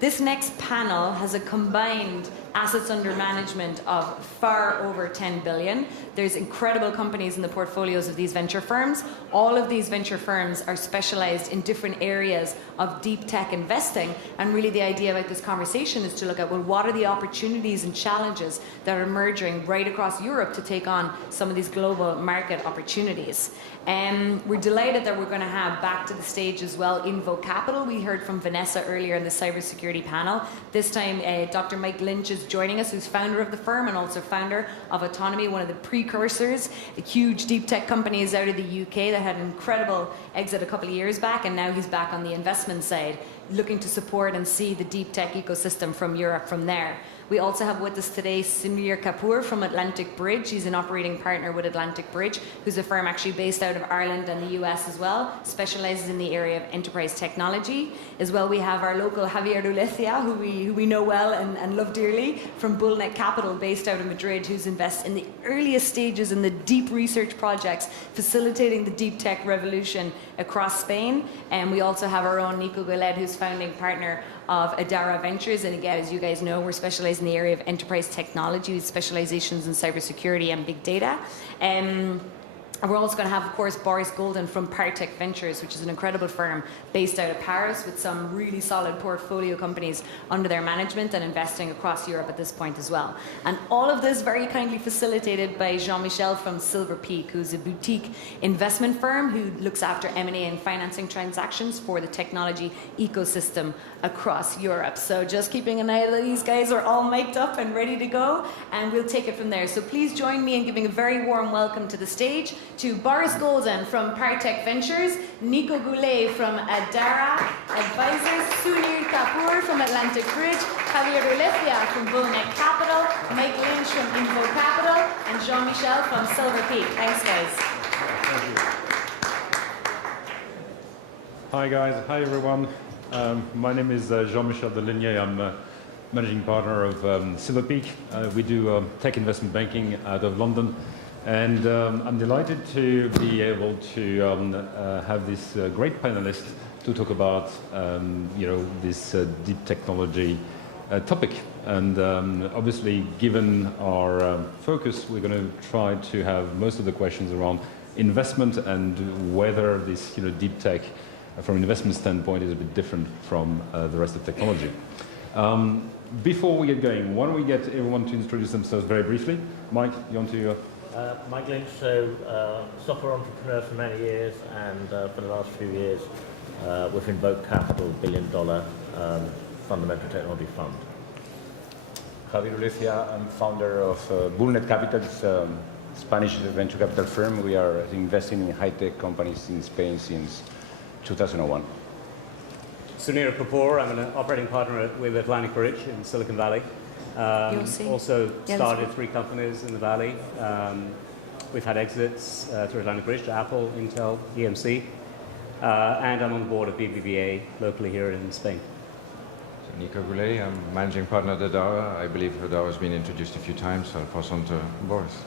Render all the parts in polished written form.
This next panel has a combined assets under management of far over 10 billion. There's incredible companies in the portfolios of these venture firms. All of these venture firms are specialized in different areas of deep tech investing. And really the idea about this conversation is to look at, well, what are the opportunities and challenges that are emerging right across Europe to take on some of these global market opportunities. We're delighted that we're going to have back to the stage as well Invo Capital. We heard from Vanessa earlier in the cybersecurity panel. This time, Dr. Mike Lynch is joining us, who's founder of the firm and also founder of Autonomy, one of the precursors, a huge deep tech companies out of the UK that had an incredible exit a couple of years back, and now he's back on the investment side, looking to support and see the deep tech ecosystem from Europe from there. We also have with us today Sunir Kapoor from Atlantic Bridge. He's an operating partner with Atlantic Bridge, who's a firm actually based out of Ireland and the US as well, specializes in the area of enterprise technology. As well, we have our local Javier Ulecia, who we know well and love dearly, from Bullnet Capital, based out of Madrid, who's invested in the earliest stages in the deep research projects, facilitating the deep tech revolution across Spain. And we also have our own Nico Goulet, who's founding partner of Adara Ventures. And again, as you guys know, we're specialized in the area of enterprise technology with specializations in cybersecurity and big data. And we're also going to have, of course, Boris Golden from Partech Ventures, which is an incredible firm based out of Paris with some really solid portfolio companies under their management and investing across Europe at this point as well. And all of this very kindly facilitated by Jean-Michel from Silver Peak, who's a boutique investment firm who looks after M&A and financing transactions for the technology ecosystem across Europe. So just keeping an eye on these guys are all mic'd up and ready to go, and we'll take it from there. So please join me in giving a very warm welcome to the stage to Boris Golden from Partech Ventures, Nico Goulet from Adara Advisors, Sunir Kapoor from Atlantic Bridge, Javier Ulecia from Bullnet Capital, Mike Lynch from Invo Capital, and Jean-Michel from Silver Peak. Thanks, guys. Thank you. Hi, guys. Hi, everyone. My name is Jean-Michel Delenier. I'm managing partner of Silver Peak. We do tech investment banking out of London. And I'm delighted to be able to have this great panelist to talk about this deep technology topic. And obviously, given our focus, we're going to try to have most of the questions around investment and whether this deep tech, from an investment standpoint, is a bit different from the rest of technology. Before we get going, why don't we get everyone to introduce themselves very briefly? Mike, you want to? Mike Lynch, software entrepreneur for many years, and for the last few years with Invoke Capital, $1 billion fundamental technology fund. Javier Ulecia, I'm founder of Bullnet Capital, it's a Spanish venture capital firm. We are investing in high-tech companies in Spain since 2001. Sunir Kapoor, I'm an operating partner with Atlantic Bridge in Silicon Valley. Also started 3 companies in the Valley. We've had exits through Atlantic Bridge to Apple, Intel, EMC. And I'm on the board of BBVA locally here in Spain. So Nico Goulet, I'm managing partner at Adara. I believe Adara has been introduced a few times, so I'll pass on to Boris.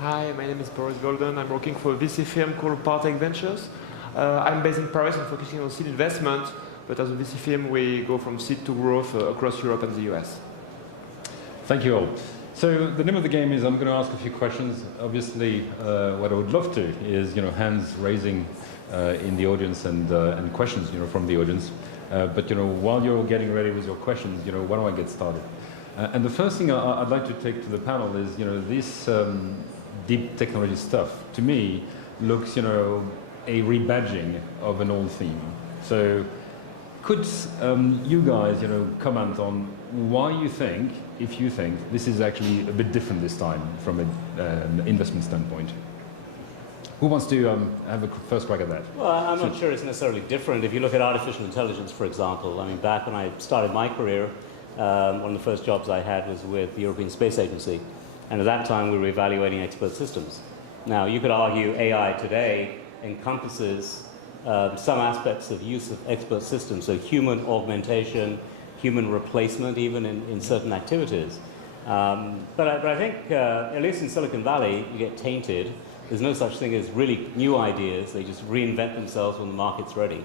Hi, my name is Boris Golden. I'm working for a VC firm called Partech Ventures. I'm based in Paris and focusing on seed investment, but as a VC firm, we go from seed to growth across Europe and the US. Thank you all. So the name of the game is I'm going to ask a few questions. Obviously, what I would love to is hands raising in the audience and questions from the audience. But while you're getting ready with your questions, why don't I get started? And the first thing I'd like to take to the panel is this deep technology stuff to me looks a rebadging of an old theme. So could you guys comment on why you think, if you think, this is actually a bit different this time from an investment standpoint? Who wants to have a first crack at that? Well, I'm not sure it's necessarily different. If you look at artificial intelligence, for example, I mean, back when I started my career, one of the first jobs I had was with the European Space Agency. And at that time, we were evaluating expert systems. Now, you could argue AI today encompasses some aspects of use of expert systems, so human augmentation, human replacement, even in certain activities. But I think, at least in Silicon Valley, you get tainted. There's no such thing as really new ideas. They just reinvent themselves when the market's ready.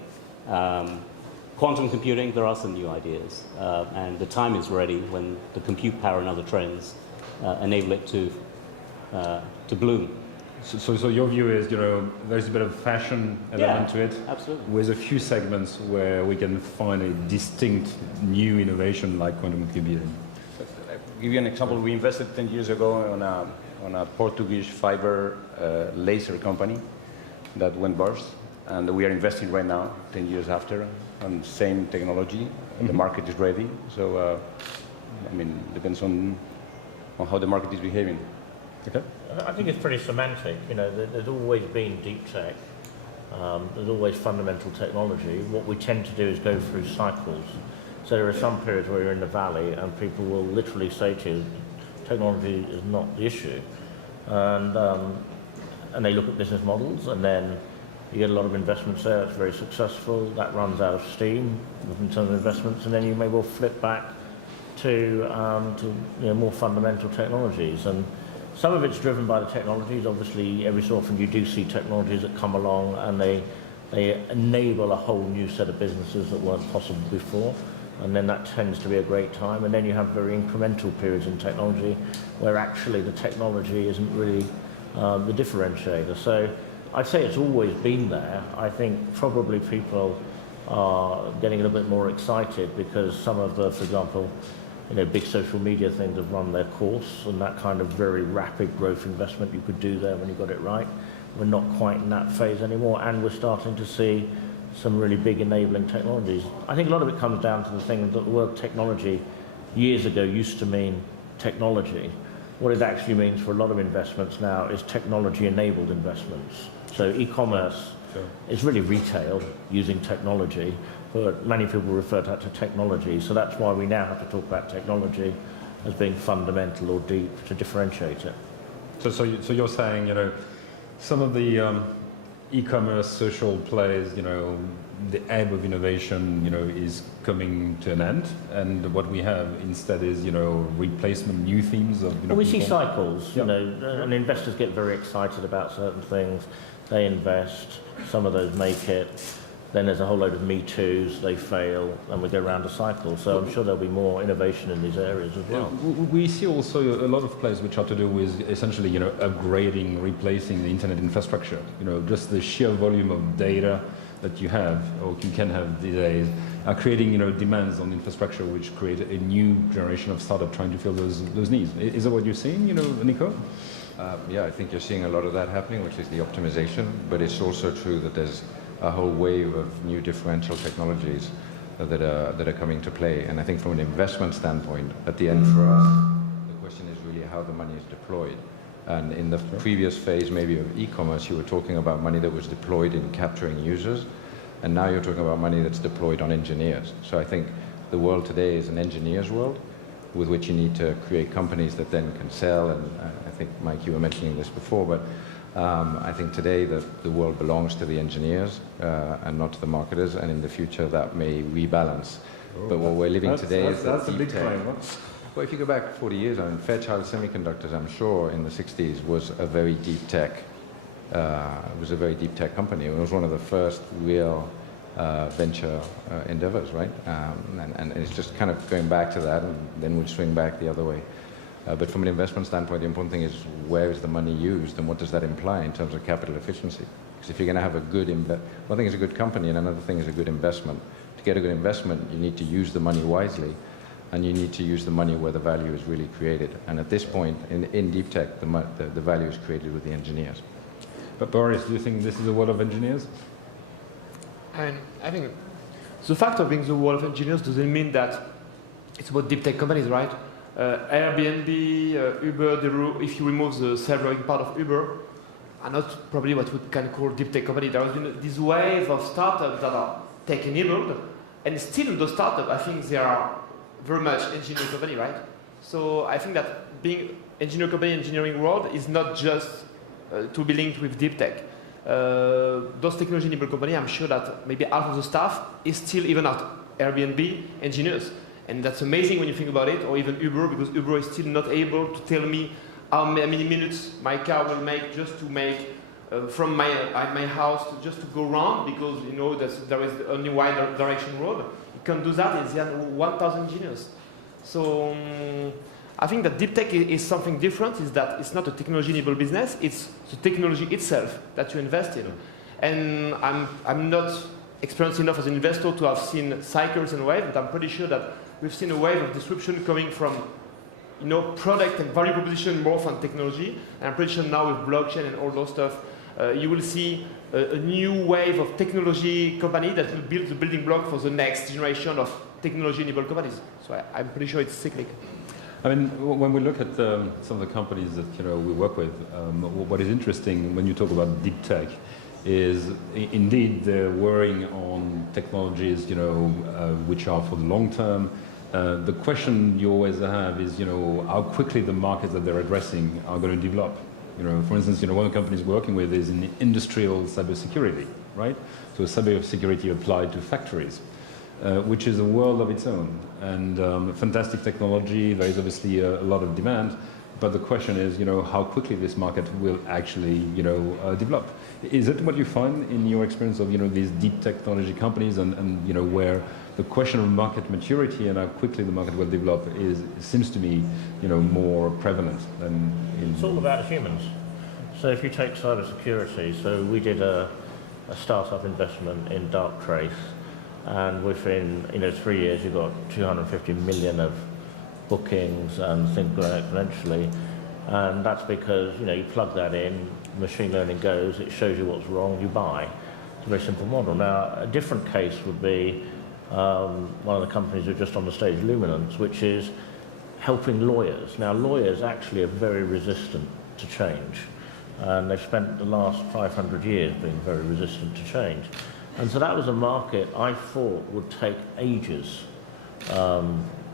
Quantum computing, there are some new ideas, and the time is ready when the compute power and other trends enable it to bloom. So your view is, there's a bit of fashion element to it, absolutely, with a few segments where we can find a distinct new innovation like quantum computing. I'll give you an example. We invested 10 years ago on a Portuguese fiber laser company that went bust, and we are investing right now, 10 years after, on the same technology. And the market is ready. So, depends on how the market is behaving. Okay. I think it's pretty semantic. There's always been deep tech. There's always fundamental technology. What we tend to do is go through cycles. So there are some periods where you're in the valley and people will literally say to you, technology is not the issue. And they look at business models, and then you get a lot of investments there. It's very successful. That runs out of steam in terms of investments, and then you may well flip back to more fundamental technologies. And some of it's driven by the technologies. Obviously, every so often you do see technologies that come along and they enable a whole new set of businesses that weren't possible before. And then that tends to be a great time. And then you have very incremental periods in technology where actually the technology isn't really the differentiator. So I'd say it's always been there. I think probably people are getting a little bit more excited because some of the, for example, big social media things have run their course, and that kind of very rapid growth investment you could do there when you got it right. We're not quite in that phase anymore, and we're starting to see some really big enabling technologies. I think a lot of it comes down to the thing that the word technology years ago used to mean technology. What it actually means for a lot of investments now is technology-enabled investments. So e-commerce is really retail using technology, but many people refer to that to technology. So that's why we now have to talk about technology as being fundamental or deep to differentiate it. So you're saying, some of the e-commerce social plays, the ebb of innovation, is coming to an end, and what we have instead is, replacement, new themes of. Well, we see cycles, and investors get very excited about certain things. They invest, some of those make it. Then there's a whole load of Me Too's, they fail, and we go around a cycle. So I'm sure there'll be more innovation in these areas as well. We see also a lot of plays which are to do with essentially, upgrading, replacing the internet infrastructure. Just the sheer volume of data that you have, or you can have these days, are creating, demands on infrastructure which create a new generation of startup trying to fill those needs. Is that what you're seeing, Nico? Yeah, I think you're seeing a lot of that happening, which is the optimization, but it's also true that there's a whole wave of new differential technologies that are coming to play. And I think from an investment standpoint, at the end for us, the question is really how the money is deployed. And in the previous phase maybe of e-commerce, you were talking about money that was deployed in capturing users, and now you're talking about money that's deployed on engineers. So I think the world today is an engineer's world, with which you need to create companies that then can sell. And I think, Mike, you were mentioning this before, but I think today that the world belongs to the engineers and not to the marketers, and in the future that may rebalance. But what we're living today is that's a big claim. Well, if you go back 40 years, Fairchild Semiconductors, I'm sure, in the 60s was a very deep tech. Was a very deep tech company. It was one of the first real venture endeavors, right? And it's just kind of going back to that, and then we'd swing back the other way. But from an investment standpoint, the important thing is where is the money used, and what does that imply in terms of capital efficiency? Because if you're going to have a good one thing is a good company, and another thing is a good investment. To get a good investment, you need to use the money wisely, and you need to use the money where the value is really created. And at this point, in deep tech, the value is created with the engineers. But Boris, do you think this is a world of engineers? And I think the fact of being the world of engineers doesn't mean that it's about deep tech companies, right? Airbnb, Uber, if you remove the self-driving part of Uber, are not probably what we can call deep tech company. There has been this wave of startups that are tech-enabled, and still those startups, I think they are very much engineering company, right? So I think that being engineering company, engineering world is not just to be linked with deep tech. Those technology-enabled companies, I'm sure that maybe half of the staff is still even at Airbnb engineers. And that's amazing when you think about it, or even Uber, because Uber is still not able to tell me how many minutes my car will make just to make from my house just to go round because you know that there is only one direction road. You can do that in 1,000 engineers. So I think that deep tech is something different. Is that it's not a technology-enabled business. It's the technology itself that you invest in. And I'm not experienced enough as an investor to have seen cycles and waves, but I'm pretty sure that we've seen a wave of disruption coming from product and value proposition more from technology. And I'm pretty sure now with blockchain and all those stuff, you will see a new wave of technology company that will build the building block for the next generation of technology-enabled companies. So I'm pretty sure it's cyclic. I mean, when we look at some of the companies that we work with, what is interesting when you talk about deep tech is indeed they're worrying on technologies, which are for the long term. The question you always have is, how quickly the markets that they're addressing are going to develop. For instance, one of the companies we're working with is in industrial cybersecurity, right? So cybersecurity applied to factories, which is a world of its own. And fantastic technology, there is obviously a lot of demand, but the question is, how quickly this market will actually, develop. Is it what you find in your experience of, these deep technology companies and where the question of market maturity and how quickly the market will develop seems to be, more prevalent than in... It's all about humans. So if you take cybersecurity, so we did a startup investment in Darktrace, and within 3 years you got 250 million of bookings and things growing exponentially, and that's because you plug that in, machine learning goes, it shows you what's wrong, you buy. It's a very simple model. Now a different case would be one of the companies who are just on the stage, Luminance, which is helping lawyers. Now lawyers actually are very resistant to change, and they've spent the last 500 years being very resistant to change. And so that was a market I thought would take ages.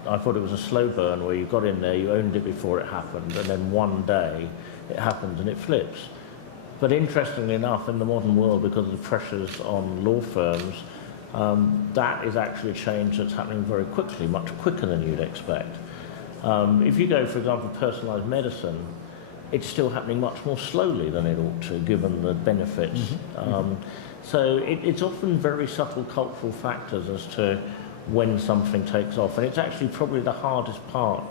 I thought it was a slow burn where you got in there, you owned it before it happened, and then one day it happens and it flips. But interestingly enough, in the modern world, because of the pressures on law firms, that is actually a change that's happening very quickly, much quicker than you'd expect. If you go, for example, personalised medicine, it's still happening much more slowly than it ought to, given the benefits. So it's often very subtle cultural factors as to when something takes off. And it's actually probably the hardest part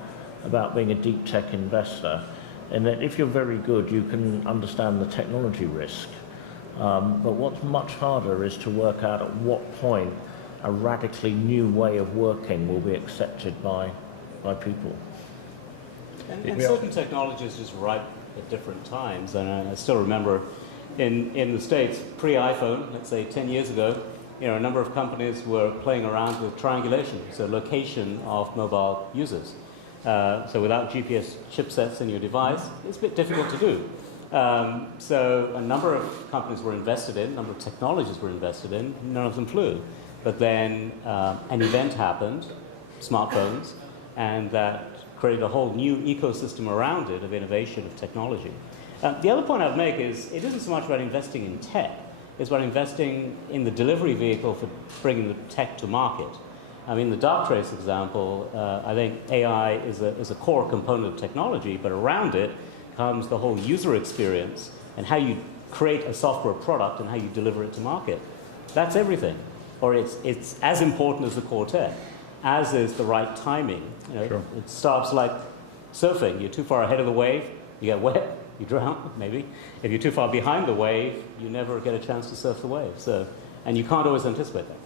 about being a deep tech investor, in that if you're very good, you can understand the technology risk. But what's much harder is to work out at what point a radically new way of working will be accepted by people. And certain technologies just ripe at different times. And I still remember in the States, pre-iPhone, let's say 10 years ago, a number of companies were playing around with triangulation, so location of mobile users. So without GPS chipsets in your device, it's a bit difficult to do. So a number of companies were invested in, a number of technologies were invested in, none of them flew. But then an event happened, smartphones, and that created a whole new ecosystem around it of innovation, of technology. The other point I'd make is it isn't so much about investing in tech, it's about investing in the delivery vehicle for bringing the tech to market. I mean, the Darktrace example, I think AI is a core component of technology, but around it comes the whole user experience and how you create a software product and how you deliver it to market. That's everything. Or it's as important as the core tech, as is the right timing. Sure. It starts like surfing. You're too far ahead of the wave, you get wet, you drown, maybe. If you're too far behind the wave, you never get a chance to surf the wave. And you can't always anticipate that.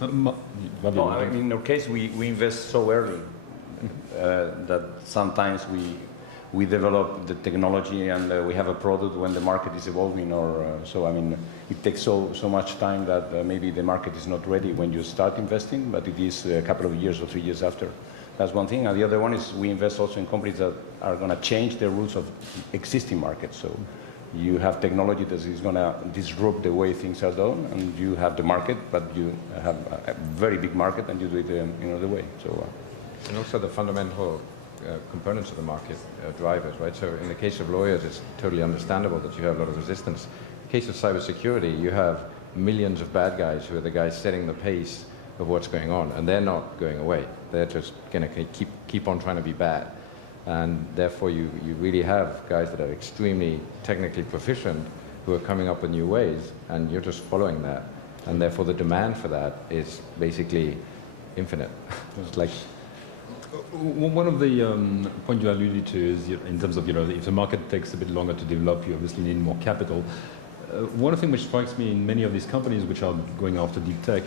In our case, we invest so early that sometimes we develop the technology and we have a product when the market is evolving, it takes so much time that maybe the market is not ready when you start investing, but it is a couple of years or 3 years after. That's one thing. And the other one is we invest also in companies that are going to change the rules of existing markets. So you have technology that is going to disrupt the way things are done, and you have the market, but you have a very big market and you do it another way. And also the fundamental components of the market drivers, right? So in the case of lawyers, it's totally understandable that you have a lot of resistance. In the case of cybersecurity, you have millions of bad guys who are the guys setting the pace of what's going on, and they're not going away. They're just going to keep on trying to be bad. And therefore, you really have guys that are extremely technically proficient who are coming up with new ways, and you're just following that. And therefore the demand for that is basically infinite. It's like one of the points you alluded to is in terms of, if the market takes a bit longer to develop, you obviously need more capital. One thing which strikes me in many of these companies which are going after deep tech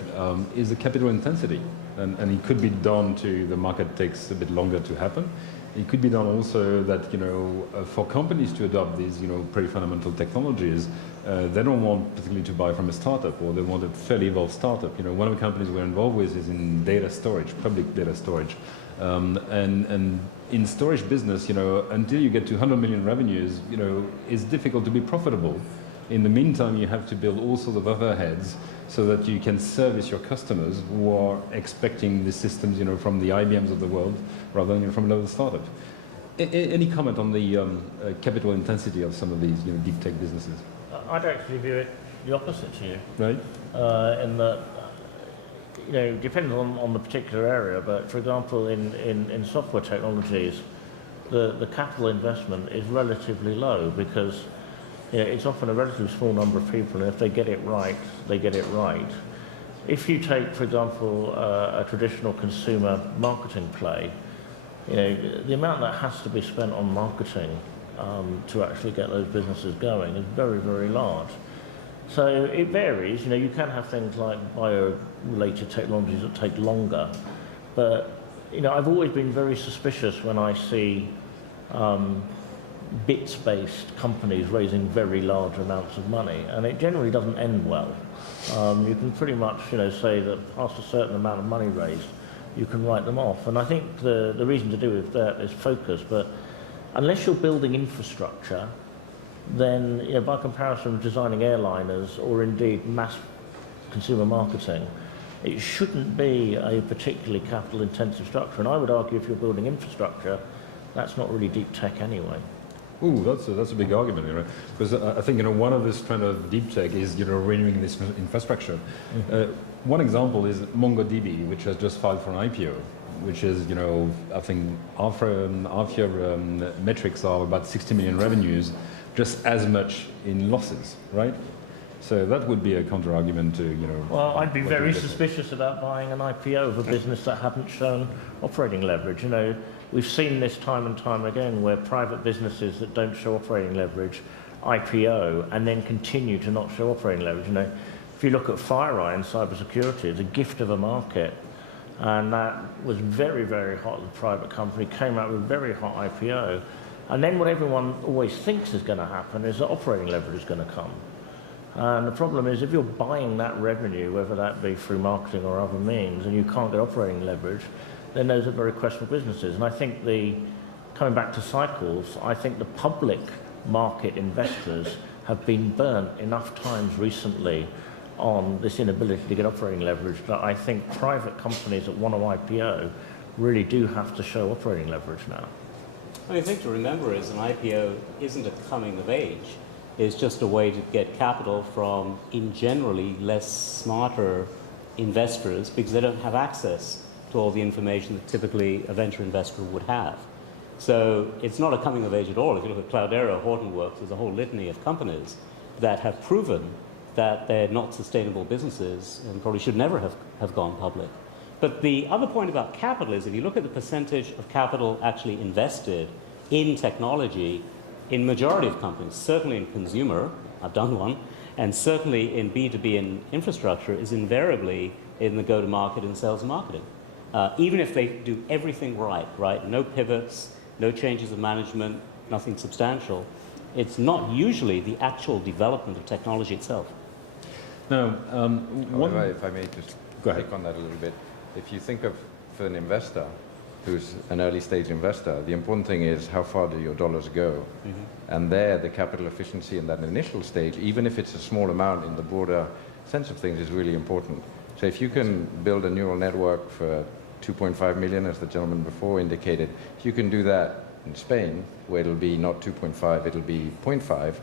is the capital intensity. And it could be down to the market takes a bit longer to happen. It could be done also that, for companies to adopt these, pretty fundamental technologies, they don't want particularly to buy from a startup, or they want a fairly evolved startup. One of the companies we're involved with is in data storage, public data storage. And in storage business, until you get to 100 million revenues, it's difficult to be profitable. In the meantime, you have to build all sorts of overheads so that you can service your customers who are expecting the systems, from the IBMs of the world rather than from another startup. Any comment on the capital intensity of some of these deep tech businesses? I'd actually view it the opposite to you. Right. In that, depends on the particular area, but for example, in software technologies, the capital investment is relatively low because it's often a relatively small number of people, and if they get it right, they get it right. If you take, for example, a traditional consumer marketing play, the amount that has to be spent on marketing to actually get those businesses going is very, very large. So it varies. You can have things like bio-related technologies that take longer, but I've always been very suspicious when I see bits-based companies raising very large amounts of money, and it generally doesn't end well. You can pretty much, say that past a certain amount of money raised, you can write them off. And I think the reason to do with that is focus. But unless you're building infrastructure, then by comparison with designing airliners or indeed mass consumer marketing, it shouldn't be a particularly capital-intensive structure. And I would argue if you're building infrastructure, that's not really deep tech anyway. Ooh, that's a big argument, because I think one of this trend of deep tech is renewing this infrastructure. Mm-hmm. One example is MongoDB, which has just filed for an IPO, which is I think half year metrics are about 60 million revenues, just as much in losses, right? So that would be a counter argument to Well, I'd be very suspicious about buying an IPO of a business that hadn't shown operating leverage. We've seen this time and time again where private businesses that don't show operating leverage IPO and then continue to not show operating leverage. If you look at FireEye in cybersecurity, it's a gift of a market, and that was very, very hot as a private company, came out with a very hot IPO, and then what everyone always thinks is going to happen is that operating leverage is going to come. And the problem is if you're buying that revenue, whether that be through marketing or other means, and you can't get operating leverage, then those are very questionable businesses. And I think coming back to cycles, I think the public market investors have been burnt enough times recently on this inability to get operating leverage that I think private companies that want to IPO really do have to show operating leverage now. The thing to remember is an IPO isn't a coming of age. It's just a way to get capital from, in generally, less smarter investors because they don't have access to all the information that typically a venture investor would have. So it's not a coming of age at all. If you look at Cloudera, Hortonworks, there's a whole litany of companies that have proven that they're not sustainable businesses and probably should never have gone public. But the other point about capital is if you look at the percentage of capital actually invested in technology in majority of companies, certainly in consumer, I've done one, and certainly in B2B and infrastructure is invariably in the go-to-market and sales and marketing. Even if they do everything right? No pivots, no changes of management, nothing substantial. It's not usually the actual development of technology itself. Now, if I may just click on that a little bit. If you think of, for an investor who's an early stage investor, the important thing is how far do your dollars go? Mm-hmm. And there, the capital efficiency in that initial stage, even if it's a small amount in the broader sense of things, is really important. So if you can build a neural network for 2.5 million, as the gentleman before indicated, if you can do that in Spain, where it'll be not 2.5, it'll be 0.5,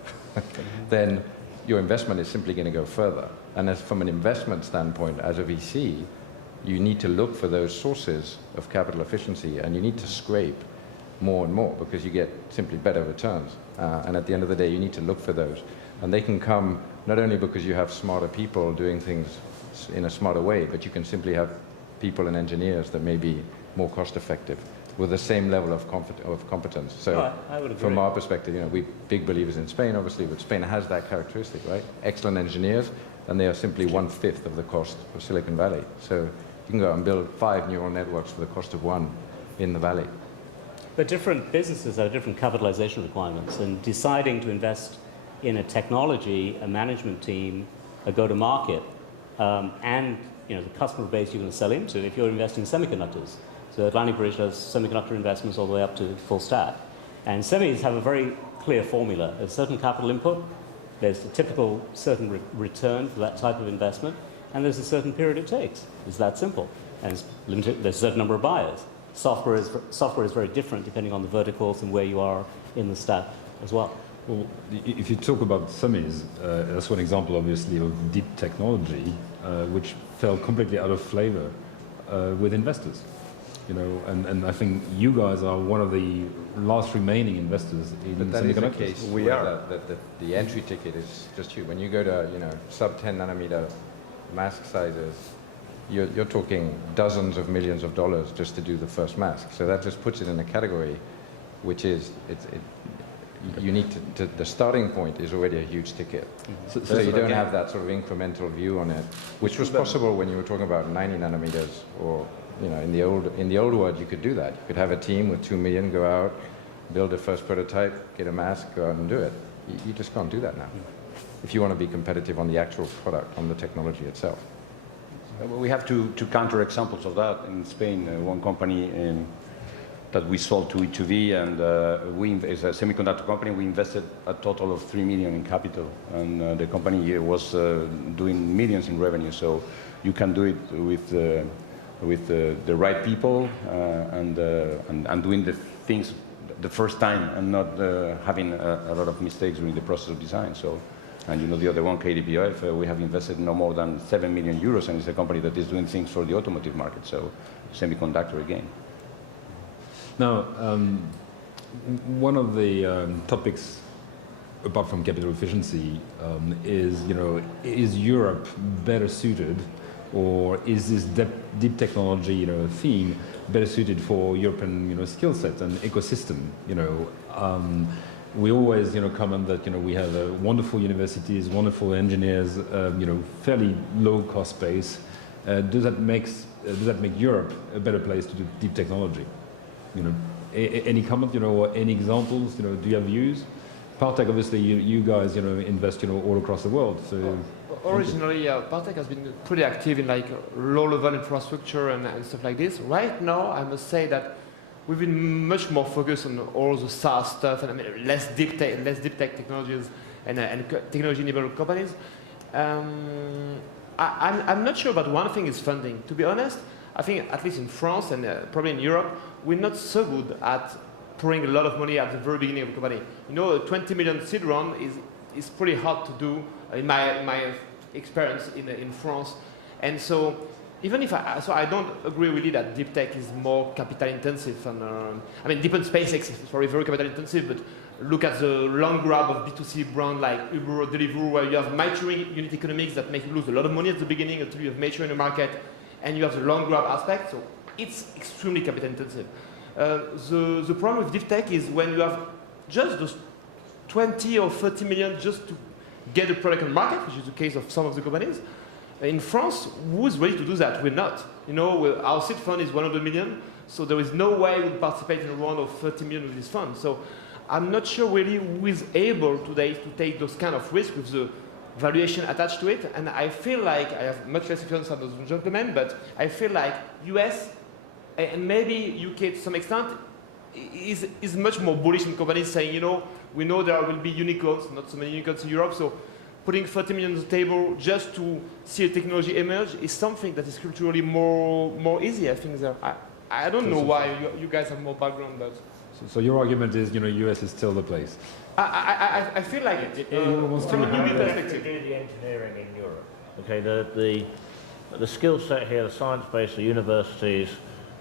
then your investment is simply going to go further. And as from an investment standpoint, as a VC, you need to look for those sources of capital efficiency, and you need to scrape more and more because you get simply better returns. And at the end of the day, you need to look for those. And they can come not only because you have smarter people doing things in a smarter way, but you can simply have people and engineers that may be more cost effective with the same level of competence. So I would agree. from our perspective, we're big believers in Spain, obviously, but Spain has that characteristic, right? Excellent engineers, and they are simply 1/5 of the cost of Silicon Valley. So you can go and build 5 neural networks for the cost of 1 in the Valley. But different businesses have different capitalization requirements, and deciding to invest in a technology, a management team, a go-to-market, and the customer base you're going to sell into. If you're investing in semiconductors, so Atlantic Bridge does semiconductor investments all the way up to full stack, and semis have a very clear formula. There's certain capital input, there's a typical certain return for that type of investment, and there's a certain period it takes. It's that simple, and it's limited. There's a certain number of buyers. Software is very different depending on the verticals and where you are in the stack as well. Well, if you talk about semis, that's one example, obviously, of deep technology, which fell completely out of flavor with investors. And I think you guys are one of the last remaining investors in but that is the semiconductors. case. We are. The entry ticket is just huge. When you go to sub 10 nanometer mask sizes, you're talking dozens of millions of dollars just to do the first mask. So that just puts it in a category which is you need to the starting point is already a huge ticket. So you don't have that sort of incremental view on it, which was possible when you were talking about 90 nanometers, or in the old world you could do that. You could have a team with 2 million go out, build a first prototype, get a mask, go out and do it. You just can't do that now if you want to be competitive on the actual product, on the technology itself. We have two counter examples of that in Spain. One company that we sold to E2V, and as a semiconductor company, we invested a total of 3 million in capital, and the company was doing millions in revenue. So you can do it with the right people and doing the things the first time, and not having a lot of mistakes during the process of design. So. And the other one, KDPF, we have invested no more than 7 million euros, and it's a company that is doing things for the automotive market, so semiconductor again. Now, one of the topics, apart from capital efficiency, is Europe better suited, or is this deep technology, theme better suited for European, skill set and ecosystem? We always, comment that we have wonderful universities, wonderful engineers, fairly low cost base. Does that make Europe a better place to do deep technology? Any comment, or any examples? Do you have views? Partech, obviously, you guys, invest, all across the world. So originally, Partech has been pretty active in low-level infrastructure and stuff like this. Right now, I must say that we've been much more focused on all the SaaS stuff, and less deep tech technologies and technology-enabled companies. I'm not sure about one thing is funding. To be honest, I think at least in France and probably in Europe, we're not so good at pouring a lot of money at the very beginning of a company. A 20 million seed round is pretty hard to do in my experience in France, and so. Even if I don't agree really that deep tech is more capital intensive, and deep in SpaceX is very capital intensive, but look at the long grab of B2C brand like Uber or Deliveroo, where you have maturing unit economics that make you lose a lot of money at the beginning until you have mature in the market, and you have the long grab aspect, so it's extremely capital intensive. The problem with deep tech is when you have just those 20 or 30 million just to get a product on the market, which is the case of some of the companies. In France, who's ready to do that? We're not. Our seed fund is 100 million, so there is no way we'll participate in a round of 30 million with this fund. So I'm not sure really who is able today to take those kind of risks with the valuation attached to it. And I feel like I have much less experience than those gentlemen, but I feel like US and maybe UK to some extent is much more bullish in companies saying, we know there will be unicorns, not so many unicorns in Europe, so putting 30 million on the table just to see a technology emerge is something that is culturally more easy, I think. I don't know why you guys have more background, but... So your argument is, US is still the place? I feel like it. From a newbie perspective. To do the engineering in Europe. Okay, the skill set here, the science base, the universities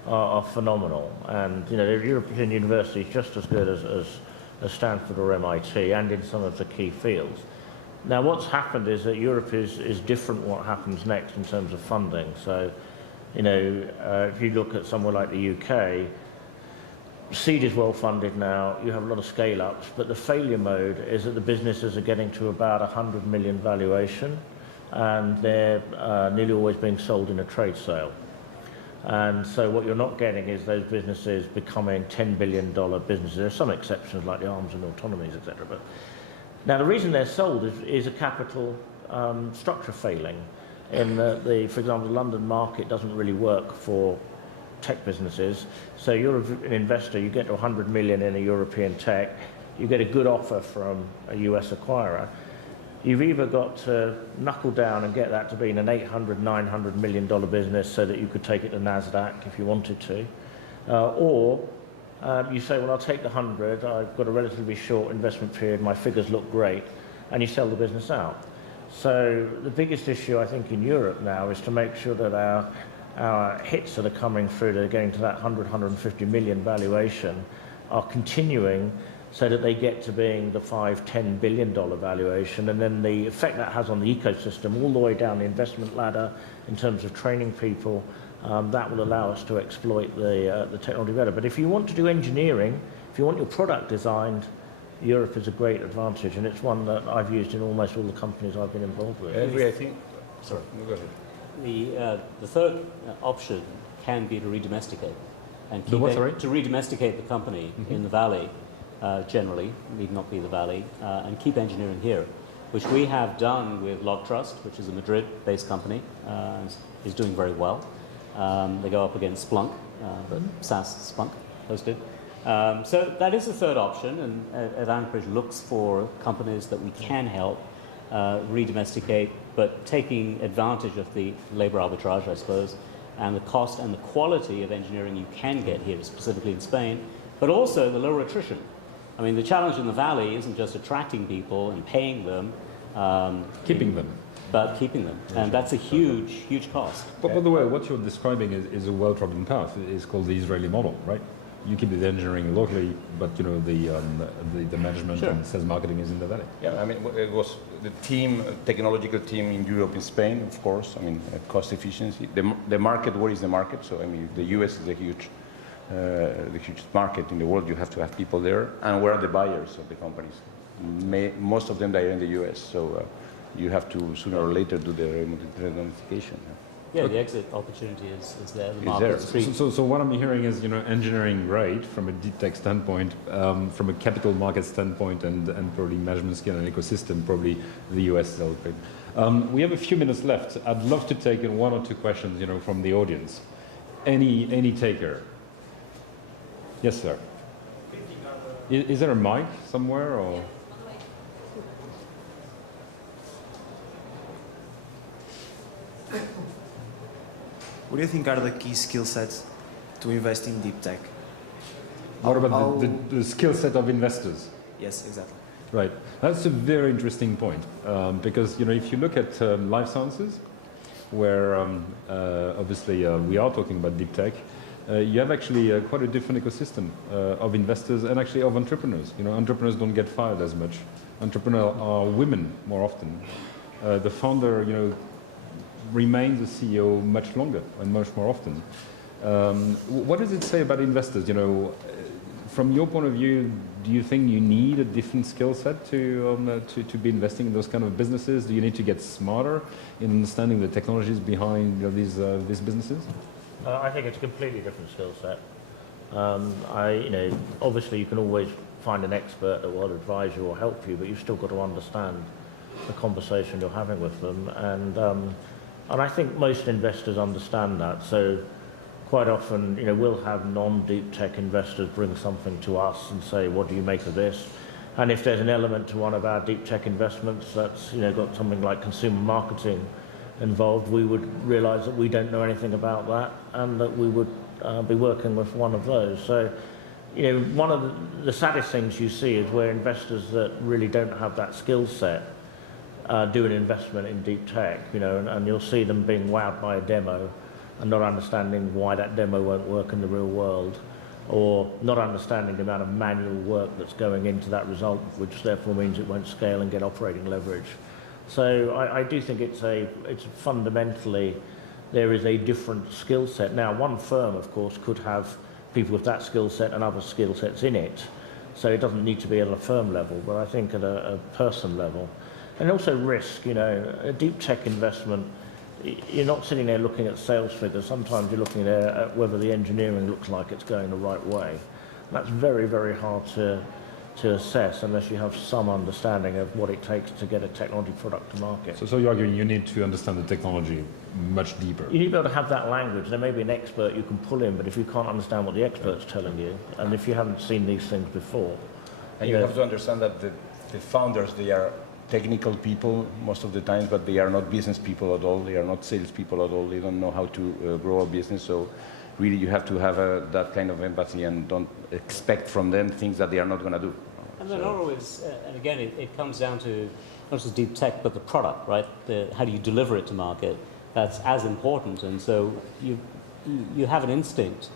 are phenomenal, and the European universities just as good as Stanford or MIT, and in some of the key fields. Now, what's happened is that Europe is different what happens next in terms of funding. So, if you look at somewhere like the UK, seed is well funded now, you have a lot of scale-ups, but the failure mode is that the businesses are getting to about 100 million valuation, and they're nearly always being sold in a trade sale. And so what you're not getting is those businesses becoming $10 billion businesses. There are some exceptions like the arms and autonomies, etc. But now the reason they're sold is a capital structure failing. In for example, the London market doesn't really work for tech businesses. So you're an investor, you get to 100 million in a European tech, you get a good offer from a US acquirer. You've either got to knuckle down and get that to being an $800, $900 million business so that you could take it to NASDAQ if you wanted to, or you say, well, I'll take the 100, I've got a relatively short investment period, my figures look great, and you sell the business out. So the biggest issue, I think, in Europe now is to make sure that our hits that are coming through, that are getting to that 100, 150 million valuation, are continuing so that they get to being the $5, $10 billion valuation, and then the effect that has on the ecosystem all the way down the investment ladder in terms of training people, that will allow us to exploit the technology better. But if you want to do engineering, if you want your product designed, Europe is a great advantage, and it's one that I've used in almost all the companies I've been involved with. I think. Sorry, go ahead. The third option can be to redomesticate. And The what, sorry? to redomesticate the company in the Valley, generally, need not be the Valley, and keep engineering here, which we have done with LogTrust, which is a Madrid-based company, is doing very well. They go up against Splunk, but SaaS Splunk hosted. So that is the third option, and Advantage looks for companies that we can help redomesticate, but taking advantage of the labor arbitrage, I suppose, and the cost and the quality of engineering you can get here, specifically in Spain, but also the lower attrition. I mean, the challenge in the Valley isn't just attracting people and paying them, Keeping them. but keeping them, and that's a huge, huge cost. But by the way, what you're describing is a well-trodden path. It's called the Israeli model, right? You keep the engineering locally, but the management Sure. and sales marketing is in the Valley. Yeah, I mean, it was the team, technological team in Europe, in Spain, of course. I mean, cost efficiency. The market, where is the market? So, I mean, the US is a huge market in the world. You have to have people there. And where are the buyers of the companies? Most of them they are in the US. So you have to sooner or later do the remotification. Yeah, the exit opportunity is there. The Is market's there. free. So what I'm hearing is, engineering right from a deep tech standpoint, from a capital market standpoint, and probably management skill and ecosystem, probably the US is great. We have a few minutes left. I'd love to take in one or two questions, from the audience. Any taker? Yes, sir. Is there a mic somewhere, or? What do you think are the key skill sets to invest in deep tech? What about the skill set of investors? Yes, exactly. Right. That's a very interesting point, because if you look at life sciences, where obviously we are talking about deep tech, you have actually quite a different ecosystem of investors and actually of entrepreneurs. Entrepreneurs don't get fired as much. Entrepreneurs are women more often. The founder, remains the CEO much longer and much more often. What does it say about investors? From your point of view, do you think you need a different skill set to be investing in those kind of businesses? Do you need to get smarter in understanding the technologies behind these businesses? I think it's a completely different skill set. Obviously you can always find an expert that will advise you or help you, but you've still got to understand the conversation you're having with them. And I think most investors understand that. So quite often, we'll have non-deep tech investors bring something to us and say, what do you make of this? And if there's an element to one of our deep tech investments that's got something like consumer marketing involved, we would realize that we don't know anything about that and that we would be working with one of those. So, one of the saddest things you see is where investors that really don't have that skill set do an investment in deep tech, and you'll see them being wowed by a demo and not understanding why that demo won't work in the real world, or not understanding the amount of manual work that's going into that result, which therefore means it won't scale and get operating leverage. So I do think it's fundamentally, there is a different skill set. Now, one firm, of course, could have people with that skill set and other skill sets in it. So it doesn't need to be at a firm level, but I think at a person level. And also risk, you know, a deep tech investment, you're not sitting there looking at sales figures. Sometimes you're looking there at whether the engineering looks like it's going the right way. And that's very, very hard to assess unless you have some understanding of what it takes to get a technology product to market. So you're arguing you need to understand the technology much deeper. You need to be able to have that language. There may be an expert you can pull in, but if you can't understand what the expert's telling you, and if you haven't seen these things before... And you have to understand that the founders, they are technical people most of the time, but they are not business people at all. They are not sales people at all. They don't know how to grow a business. So really you have to have that kind of empathy and don't expect from them things that they are not going to do. And they're not always, and again, it comes down to not just deep tech, but the product, right? How do you deliver it to market? That's as important. And so you have an instinct,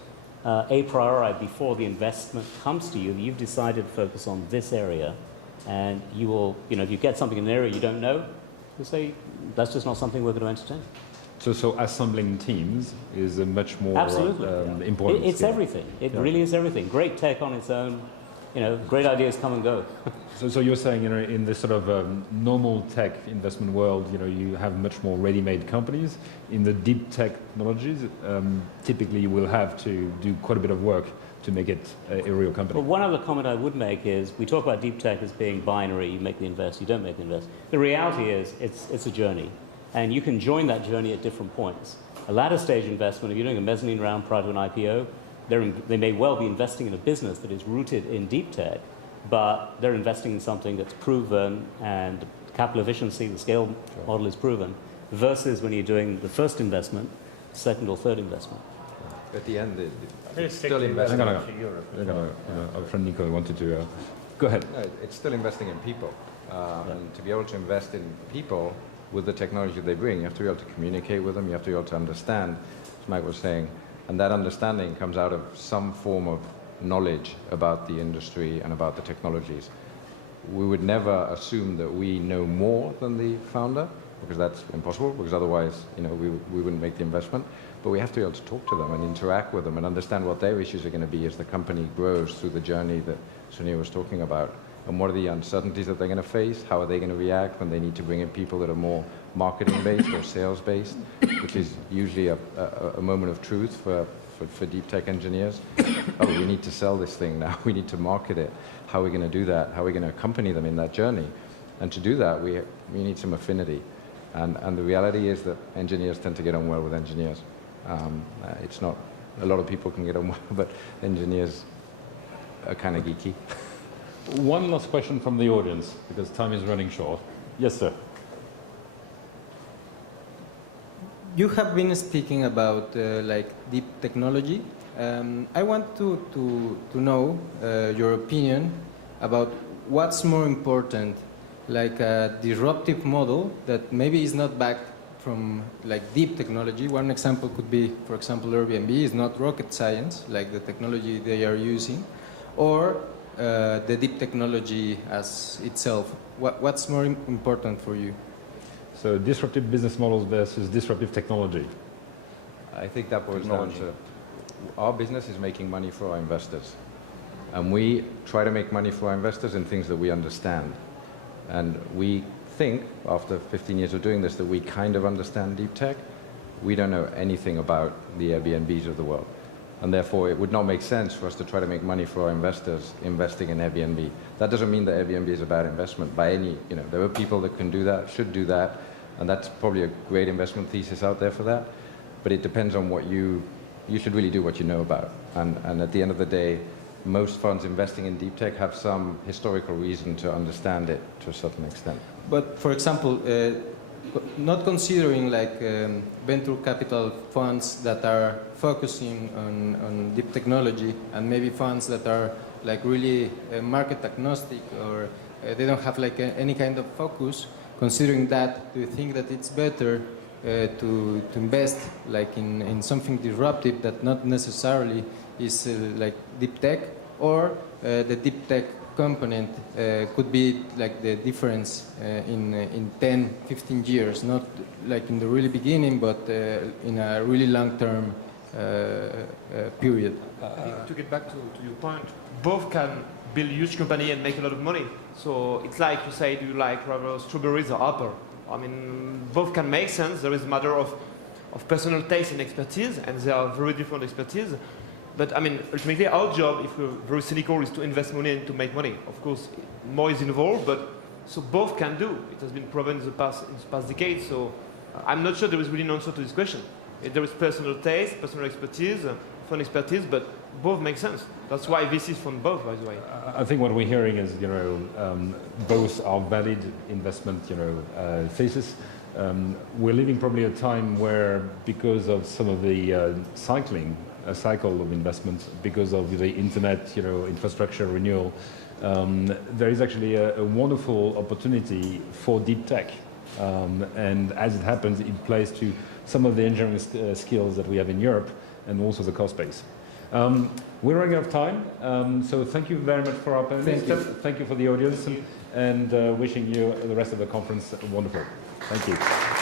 a priori, before the investment comes to you. You've decided to focus on this area, and you will, you know, if you get something in an area you don't know, you say, that's just not something we're going to entertain. So assembling teams is a much more important It's skill. everything. It really is everything. Great tech on its own. You know, great ideas come and go. So you're saying, you know, in this sort of normal tech investment world, you know, you have much more ready-made companies. In the deep technologies, typically you will have to do quite a bit of work to make it a real company. Well, one other comment I would make is we talk about deep tech as being binary. You make the invest, you don't make the invest. The reality is it's a journey, and you can join that journey at different points. A latter stage investment, if you're doing a mezzanine round prior to an IPO, they may well be investing in a business that is rooted in deep tech, but they're investing in something that's proven and capital efficiency, the scale model is proven, versus when you're doing the first investment, second or third investment. At the end, It's still investing. to Europe. Our friend Nico wanted to go ahead. No, it's still investing in people. And to be able to invest in people with the technology they bring, you have to be able to communicate with them, you have to be able to understand, as Mike was saying, and that understanding comes out of some form of knowledge about the industry and about the technologies. We would never assume that we know more than the founder, because that's impossible, because otherwise, you know, we wouldn't make the investment. But we have to be able to talk to them and interact with them and understand what their issues are going to be as the company grows through the journey that Sunil was talking about. And what are the uncertainties that they're going to face? How are they going to react when they need to bring in people that are more marketing-based or sales-based, which is usually a moment of truth for deep tech engineers. Oh, we need to sell this thing now. We need to market it. How are we going to do that? How are we going to accompany them in that journey? And to do that, we need some affinity. And the reality is that engineers tend to get on well with engineers. It's not, a lot of people can get on well, but engineers are kind of geeky. One last question from the audience, because time is running short. Yes, sir. You have been speaking about like deep technology. I want to know your opinion about what's more important, like a disruptive model that maybe is not backed from like deep technology. One example could be, for example, Airbnb is not rocket science, like the technology they are using, or the deep technology as itself. What's more important for you? So disruptive business models versus disruptive technology. I think that boils down to our business is making money for our investors. And we try to make money for our investors in things that we understand. And we think, after 15 years of doing this, that we kind of understand deep tech. We don't know anything about the Airbnbs of the world. And therefore, it would not make sense for us to try to make money for our investors investing in Airbnb. That doesn't mean that Airbnb is a bad investment by any, you know, there are people that can do that, should do that, and that's probably a great investment thesis out there for that. But it depends on what you should really do what you know about. And at the end of the day, most funds investing in deep tech have some historical reason to understand it to a certain extent. But for example, not considering like venture capital funds that are focusing on deep technology, and maybe funds that are like really market agnostic, or they don't have like any kind of focus. Considering that, do you think that it's better to invest like in something disruptive that not necessarily is like deep tech, or the deep tech component could be like the difference in 10, 15 years, not like in the really beginning, but in a really long-term period. I think to get back to your point, both can build a huge company and make a lot of money. So it's like you say, do you like rather strawberries or apple? I mean, both can make sense. There is a matter of personal taste and expertise, and they are very different expertise. But I mean, ultimately, our job, if we're very cynical, is to invest money and to make money. Of course, more is involved, but so both can do. It has been proven in the past decades. So I'm not sure there is really an answer to this question. There is personal taste, personal expertise, fund expertise, but both make sense. That's why VCs fund both, by the way. I think what we're hearing is, both are valid investment, thesis. We're living probably a time where, because of some of the cycle of investments, because of the internet, infrastructure renewal, there is actually a wonderful opportunity for deep tech. And as it happens, it plays to some of the engineering skills that we have in Europe, and also the cost base. We're running out of time, so thank you very much for our panelists. Thank you for the audience, and wishing you the rest of the conference wonderful. Thank you.